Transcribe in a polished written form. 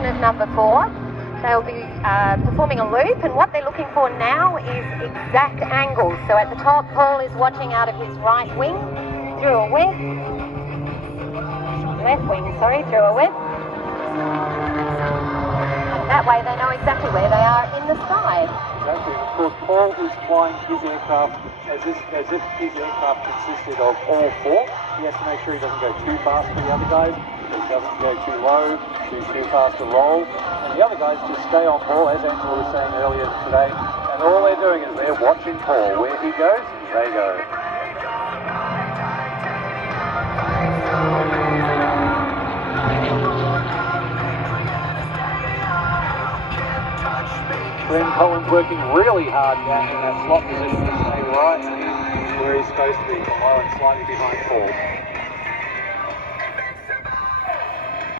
position of number 4. They'll be performing a loop, and what they're looking for now is exact angles. So at the top, Paul is watching out of his right wing through a whip. Left wing, sorry, through a whip. And that way they know exactly where they are in the sky. Exactly. Of course, Paul is flying his aircraft as if his aircraft consisted of all 4. He has to make sure he doesn't go too fast for the other guys. He doesn't go too low, too fast to roll. And the other guys just stay on Paul, as Angela was saying earlier today. And all they're doing is they're watching Paul. Where he goes, they go. Glenn Collins working really hard down in that slot position to stay right where he's supposed to be, from low and slightly behind Paul.